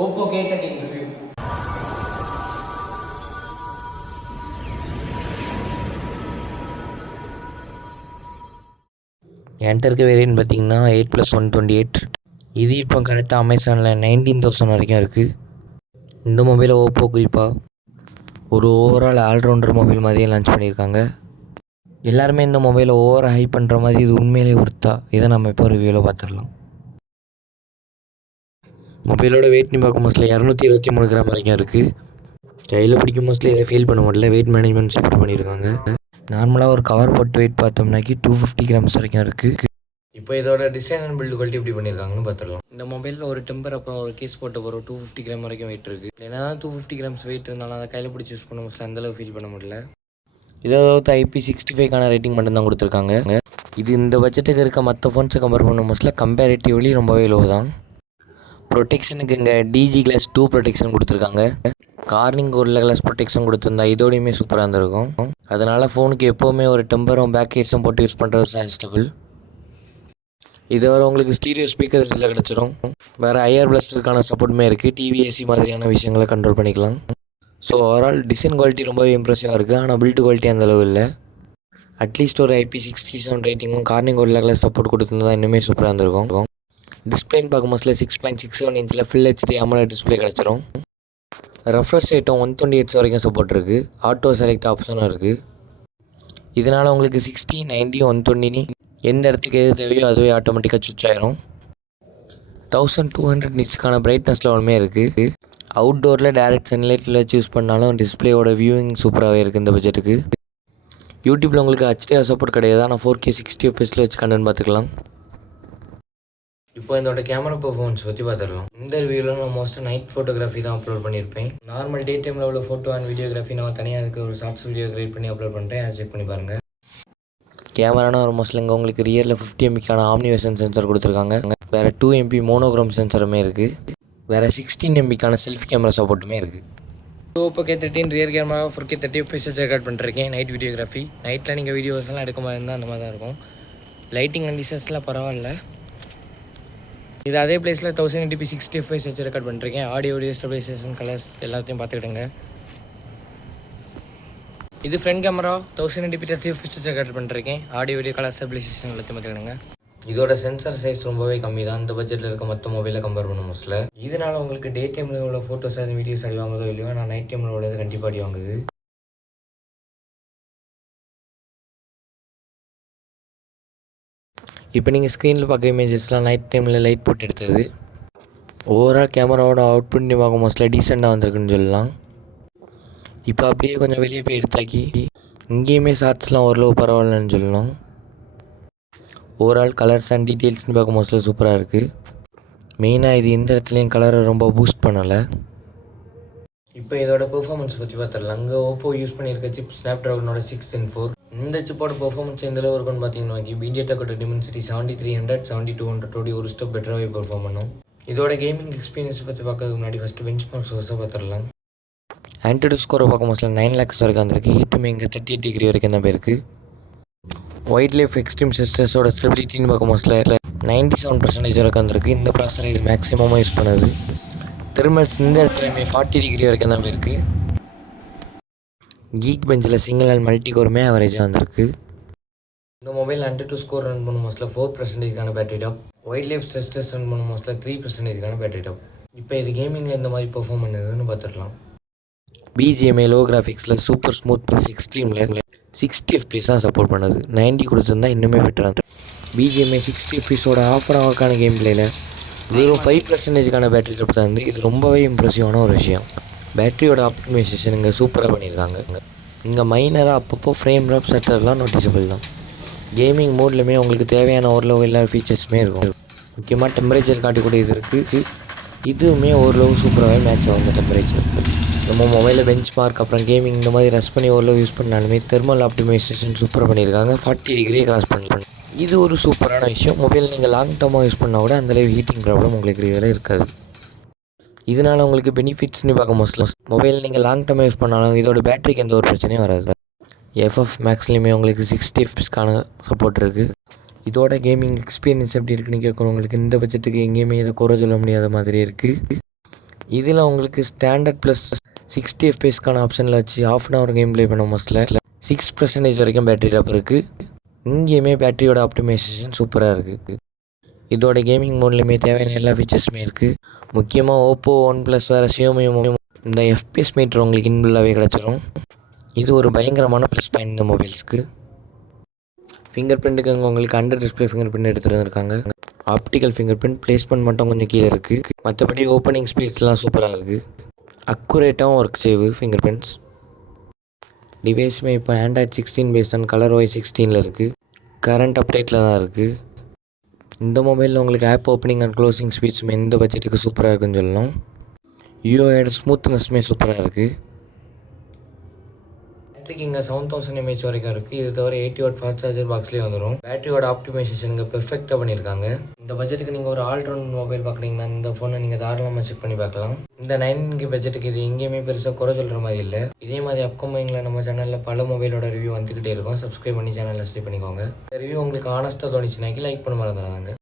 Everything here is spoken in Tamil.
Oppo K13 review. என்கிட்ட இருக்க வேரியன்ட் பார்த்தீங்கன்னா 8+128. இது இப்போ கரெக்டாக அமேசானில் 19,000 வரைக்கும் இருக்குது. இந்த மொபைலை ஓப்போ குறிப்பாக ஒரு ஓவரால் ஆல்ரவுண்டர் மொபைல் மாதிரியே லான்ச் பண்ணியிருக்காங்க. எல்லாருமே இந்த மொபைலை ஓவராக ஹைப் பண்ணுற மாதிரி இது உண்மையிலே ஒர்த்தா, இதை நம்ம இப்போ ரிவ்யூவில் பார்த்துடலாம். மொபைலோட வெயிட்னு பார்க்கும் மோஸ்ட்லி 223 கிராம் வரைக்கும் இருக்குது. கையில் பிடிக்கும் மோஸ்ட்லி இதை ஃபீல் பண்ண முடியல. வெயிட் மேனேஜ்மெண்ட் சூப்பர் பண்ணியிருக்காங்க. நார்மலாக ஒரு கவர் போட்டு வெயிட் பார்த்தோம்னாக்கி 250 கிராம்ஸ் வரைக்கும் இருக்குது. இப்போ இதோட டிசைன் அண்ட் பில்டு குவாலிட்டி எப்படி பண்ணியிருக்காங்கன்னு பார்த்துடலாம். இந்த மொபைலில் ஒரு டெம்பர் அப்புறம் ஒரு கேஸ் போட்டு போகிற 250 கிராம் வரைக்கும் வெயிட் இருக்குது. ஏன்னா 250 கிராம்ஸ் வெயிட் இருந்தாலும் அதை கையில் பிடிச்சி யூஸ் பண்ண மோஸ்ட்லி அந்தளவு ஃபீல் பண்ண முடியல. இதாவது IP65 ரேட்டிங் மட்டும்தான் கொடுத்துருக்காங்க. இது இந்த பட்ஜெட்டுக்கு இருக்க மற்ற ஃபோன்ஸை கம்பேர் பண்ண மோஸ்ட்லி கம்பேரிட்டிவ்லி ரொம்பவே லோ தான். ப்ரொடெக்ஷனுக்கு இங்கே DG Glass 2 ப்ரொடெக்ஷன் கொடுத்துருக்காங்க. கார்னிங் ஒரு கிளாஸ் ப்ரொடெக்ஷன் கொடுத்துருந்தா இதோடையுமே சூப்பராக இருந்திருக்கும். அதனால் ஃபோனுக்கு எப்போவுமே ஒரு டெம்பரும் பேக் கேஸும் போட்டு யூஸ் பண்ணுறது சஜஸ்டபிள். இது வரை உங்களுக்கு ஸ்டீரியோ ஸ்பீக்கர் இதில் கிடச்சிரும். வேறு IR பிளஸ்டருக்கான சப்போர்ட்டுமே இருக்குது. TV AC மாதிரியான விஷயங்களை கண்ட்ரோல் பண்ணிக்கலாம். ஸோ ஓவரால் டிசைன் குவாலிட்டி ரொம்பவே இம்ப்ரெசிவாக இருக்குது. ஆனால் பில்டு குவாலிட்டி அந்தளவு இல்லை. அட்லீஸ்ட் ஒரு IP67 ரேட்டிங்கும் கார்னிங் ஒரு கிளாஸ் சப்போர்ட் கொடுத்துருந்தா இன்னுமே சூப்பராக இருந்திருக்கும். டிஸ்பிளேன்னு பார்க்கும் மோஸ்ட்லி 6.67 இன்ச்சில் ஃபுல் HD AMOLED டிஸ்பிளே கிடச்சிரும். ரெஃப்ரெஷ் ரேட்டும் 128 வரைக்கும் சப்போர்ட் இருக்குது. ஆட்டோ செலக்ட் ஆப்ஷனும் இருக்குது. இதனால் உங்களுக்கு 60, 90, 120 எந்த இடத்துக்கு எது தேவையோ அதுவே ஆட்டோமேட்டிக்காக சுவிட்ச் ஆயிரும். 1200 நிட்ஸ்க்கான பிரைட்னஸ் லெவலுமே இருக்குது. அவுட்டோரில் டேரெக்ட் சன்லைட்டில் வச்சு யூஸ் பண்ணாலும் டிஸ்பிளேயோட வியூவிங் சூப்பராகவே இருக்குது இந்த பட்ஜெட்டுக்கு. யூடியூப்பில் உங்களுக்கு HDR சப்போர்ட் கிடையாது. ஆனால் 4K 60 fps வச்சு கண்டென்ட் பார்த்துக்கலாம். இப்போ இதோட கேமரா பர்ஃபார்மன்ஸ் பற்றி பார்த்துடலாம். இந்த ரிவ்யூவில் நான் மோஸ்ட்டாக நைட் ஃபோட்டோகிராஃபி தான் அப்லோட் பண்ணியிருப்பேன். நார்மல் டே டைமில் உள்ள ஃபோட்டோ அண்ட் வீடியோகிராஃபி நான் தனியாக அதுக்கு ஒரு ஷார்ட்ஸ் வீடியோ கிரியேட் பண்ணி அப்லோட் பண்ணுறேன். அதை செக் பண்ணி பாருங்கள். கேமரானா ஒரு மோஸ்ட்லி இங்கே உங்களுக்கு ரியரில் 50 MBக்கான ஆம்னிவேஷன் சென்சர் கொடுத்துருக்காங்க. வேறு 2 MP மோனோக்ரோம் சென்சருமே இருக்குது. வேறு 16 MBக்கான செல்ஃபி கேமரா சப்போர்ட்டுமே இருக்குது. Oppo K13 rear camera 4K 30 fps வச்சு ரெக்கார்ட் பண்ணிருக்கேன். நைட் வீடியோகிராஃபி நைட்டில் நீங்கள் வீடியோஸ்லாம் எடுக்க மாதிரி இருந்தால் அந்த மாதிரி தான் இருக்கும். லைட்டிங் கண்டிஷன்ஸ்லாம் பரவாயில்ல. இது அதே பிளேஸில் 1080p 60 fps வச்சு ரெக்கார்ட் பண்ணிருக்கேன். ஆடியோ ஸ்டெபிலைசேஷன் கலர்ஸ் எல்லாத்தையும் பார்த்துக்கிடுங்க. இது ஃப்ரண்ட் கேமரா 1080p 30 fps வச்சு ரெக்கார்ட் பண்ணிருக்கேன். ஆடியோ கலர் ஸ்டெபிலைசேஷன் எல்லாத்தையும் பார்த்துக்கிடுங்க. இதோட சென்சார் சைஸ் ரொம்பவே கம்மி தான் இந்த பட்ஜெட்டில் இருக்க மற்ற மொபைலில் கம்பேர் பண்ண மோஸ்ட்ல. இதனால் உங்களுக்கு டே டைமில் உள்ள ஃபோட்டோஸ் அண்ட் வீடியோஸ் அடி வாங்குதோ இல்லையோ, நான் நைட் டைமில் உள்ளது கண்டிப்பாக அடி வாங்குது. இப்போ நீங்கள் ஸ்க்ரீனில் பார்க்குற இமேஜஸ்லாம் நைட் டைமில் லைட் போட்டு எடுத்தது. ஓவரால் கேமராவோட அவுட்புட் நீ பார்க்க மோஸ்ட்லி டீசெண்டாக வந்திருக்குன்னு சொல்லலாம். இப்போ அப்படியே கொஞ்சம் வெளியே போய் எடுத்தாக்கி இங்கேயுமே ஷார்ட்ஸ்லாம் ஓரளவு பரவாயில்லன்னு சொல்லலாம். ஓவரால் கலர்ஸ் அண்ட் டீட்டெயில்ஸ்னு பார்க்க மோஸ்ட்லி சூப்பராக இருக்குது. மெயினாக இது எந்த இடத்துலையும் கலரை ரொம்ப பூஸ்ட் பண்ணலை. இப்போ இதோட பெர்ஃபார்மன்ஸ் பற்றி பார்த்துடலாம். அங்கே ஓப்போ யூஸ் பண்ணியிருக்க சிப் ஸ்னாப்ட்ராகனோட 6 Gen 4. இந்த சிப்போட பெர்ஃபார்மன்ஸ் எந்தளவு இருக்குன்னு பார்த்தீங்கன்னா MediaTek Dimensity 7300 7200 ஒரு ஸ்டெப் பெட்டராகவே பெர்ஃபார்ம் பண்ணும். இதோட கேமிங் எக்ஸ்பீரியன்ஸ் பற்றி பார்க்கறதுக்கு முன்னாடி ஃபஸ்ட்டு பெஞ்ச்மார்க் ஸ்கோர்ஸை பார்த்துடலாம். ஆண்ட்ராய்டு ஸ்கோரை பார்க்க மோஸ்ட்லி 9 lakhs வரைக்கும் வந்திருக்கு. ஹீட்டுமே இங்கே 38 degree வரைக்கும் தான் போயிருக்கு. ஒயிட் லைஃப் எக்ஸ்ட்ரீம் சிஸ்டர்ஸோட ஸ்டெபிலிட்டின்னு பார்க்க மோஸ்ட்லி 97% வரைக்கும் வந்திருக்கு. இந்த ப்ராசஸர் இது மேக்ஸிமமாக யூஸ் பண்ணுது. தெர்மல்ஸ் இந்த இடத்துலையுமே 40 degree வரைக்கும் தான் போயிருக்கு. கீக் பெஞ்சில் சிங்கிள் அண்ட் மல்டி கோருமே ஆவரேஜாக வந்திருக்கு. இந்த மொபைல் 102 ஸ்கோர் ரன் பண்ணும் மோஸ்ட்ல 4% battery top. White life test run பண்ணும் மோஸ்ட்ல 3% பேட்டரி டாப். இப்போ இது கேமிங்கில் இந்த மாதிரி பெர்ஃபார்ம் பண்ணுதுன்னு பார்த்துடலாம். BGMI லோ கிராஃபிக்ஸில் சூப்பர் ஸ்மூத் ப்ளஸ் எக்ஸ்ட்ரீமில் 60 fps தான் சப்போர்ட் பண்ணுது. 90 கொடுத்துருந்தா இன்னுமே பெட்டராக. BGMI 60 fpஸோட ½ an hourக்கான கேம் பிளேயில் வெறும் 5%க்கான பேட்டரி டாப் தான் இருந்து. இது ரொம்பவே இம்ப்ரெசிவான ஒரு விஷயம். பேட்டரியோட ஆப்டிமைசேஷன் இங்கே சூப்பராக பண்ணியிருக்காங்க. இங்கே மைனராக அப்பப்போ ஃப்ரேம் ட்ராப் செட்டர்லாம் நோட்டிசபிள் தான். கேமிங் மோட்லையுமே உங்களுக்கு தேவையான ஓரளவு எல்லா ஃபீச்சர்ஸுமே இருக்கும். முக்கியமாக டெம்பரேச்சர் காட்டிக்கூடியது இருக்குது. இதுவுமே ஓரளவு சூப்பராகவே மேட்ச் ஆகும். இந்த டெம்பரேச்சர் நம்ம மொபைலில் பெஞ்ச்மார்க் அப்புறம் கேமிங் இந்த மாதிரி ரஷ் பண்ணி ஓரளவு யூஸ் பண்ணாலுமே தெர்மல் ஆப்டிமைசேஷன் சூப்பராக பண்ணியிருக்காங்க. 40 degree கிராஸ் பண்ணி இது ஒரு சூப்பரான விஷயம். மொபைல் நீங்கள் லாங் டர்மாக யூஸ் பண்ணால் கூட அந்தளவு ஹீட்டிங் ப்ராப்ளம் உங்களுக்கு இதில் இருக்காது. இதனால் உங்களுக்கு பெனிஃபிட்ஸ்னு பார்க்க மோஸ்ட்லி மொபைல் நீங்கள் லாங் டர்மாக யூஸ் பண்ணாலும் இதோட பேட்டரிக்கு எந்த ஒரு பிரச்சனையும் வராது. FF மேக்ஸ்லேயுமே உங்களுக்கு 60 fpsக்கான சப்போர்ட் இருக்குது. இதோட கேமிங் எக்ஸ்பீரியன்ஸ் எப்படி இருக்குன்னு கேட்குறவங்களுக்கு இந்த பட்ஜெட்டுக்கு எங்கேயுமே இதை குறை சொல்ல முடியாத மாதிரி இருக்குது. இதில் உங்களுக்கு ஸ்டாண்டர்ட் ப்ளஸ் 60 எஃப்பிஎஸ்க்கான ஆப்ஷனில் வச்சு ½ அன் ஹவர் கேம் ப்ளே பண்ண மோஸ்ட்டில் 6% வரைக்கும் பேட்டரி ட்ராப் இருக்குது. இங்கேயுமே பேட்டரியோட ஆப்டிமைசேஷன் சூப்பராக இருக்குது. இதோட கேமிங் மோட்லேயுமே தேவையான எல்லா ஃபீச்சர்ஸுமே இருக்குது. முக்கியமாக ஓப்போ OnePlus வேறு Xiaomi இந்த எஃப்பிஎஸ் மீட்டர் உங்களுக்கு இன்பில்லாகவே கிடச்சிரும். இது ஒரு பயங்கரமான ப்ளஸ் பாயிண்ட் இந்த மொபைல்ஸ்க்கு. ஃபிங்கர் பிரிண்ட்டுக்கு அங்கே உங்களுக்கு அண்டர் டிஸ்பிளே ஃபிங்கர் பிரிண்ட் எடுத்துகிட்டு வந்திருக்காங்க. ஆப்டிக்கல் ஃபிங்கர் பிரிண்ட் பிளேஸ்மெண்ட் மட்டும் கொஞ்சம் கீழே இருக்குது. மற்றபடி ஓப்பனிங் ஸ்பீட்ஸ்லாம் சூப்பராக இருக்குது. அக்குரேட்டாகவும் ஒர்க் செய்யுது ஃபிங்கர் பிரிண்ட்ஸ். டிவைஸுமே இப்போ Android 16 பேஸ்ட் அண்ட் ColorOS 16 இருக்குது. கரண்ட் அப்டேட்டில் தான் இருக்குது. இந்த மொபைலில் உங்களுக்கு ஆப் ஓப்பனிங் அண்ட் க்ளோசிங் ஸ்பீட்ஸுமே இந்த பட்ஜெட்டுக்கு சூப்பராக இருக்குன்னு சொல்லலாம். யூஐயோட ஸ்மூத்னஸ்மே சூப்பராக இருக்குது. பேட்டரிக்கு இங்கே 7000 mAh வரைக்கும் இருக்குது. இது தவிர 80 வாட் ஃபாஸ்ட் சார்ஜர் பாக்ஸ்லேயே வந்துடும். பேட்டரியோட ஆப்டிமைசேஷன் இங்கே பெர்ஃபெக்டாக பண்ணியிருக்காங்க. இந்த பட்ஜெட்டுக்கு நீங்கள் ஒரு ஆல்ரவுண்ட் மொபைல் பார்க்குறீங்கன்னா இந்த ஃபோனை நீங்கள் தாராளமாக செக் பண்ணி பார்க்கலாம். இந்த 9K பட்ஜெட்டுக்கு இது எங்கேயுமே பெருசாக குறை சொல்கிற மாதிரி இல்லை. இதே மாதிரி அப்கமிங்கில் நம்ம சேனலில் பல மொபைலோட ரிவ்யூ வந்துக்கிட்டே இருக்கும். சப்ஸ்கிரைப் பண்ணி சேனலில் ஸ்டே பண்ணிக்கோங்க. இந்த ரிவ்யூ உங்களுக்கு ஆனஸ்ட்டாக தோணுச்சுனாக்கி லைக் பண்ண மறந்துடாங்க.